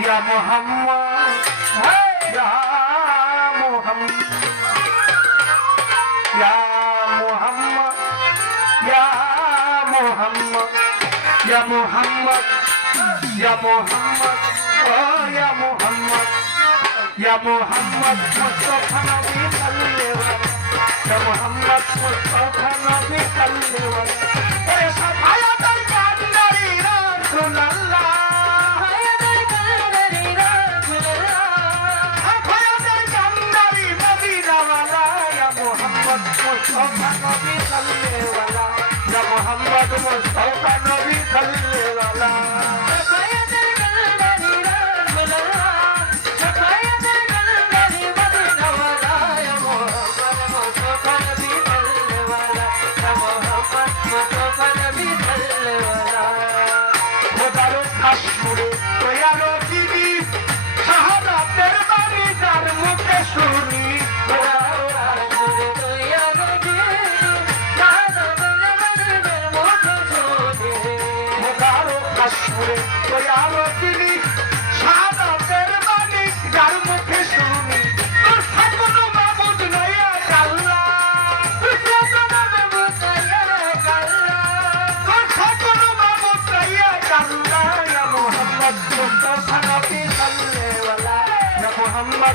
Ya Muhammad, Ya Muhammad, Ya Muhammad, Ya Muhammad, Ya Muhammad, oh, Ya Muhammad, Ya Muhammad, Mustafa Muhammad Musa.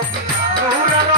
Sí, sí. No no.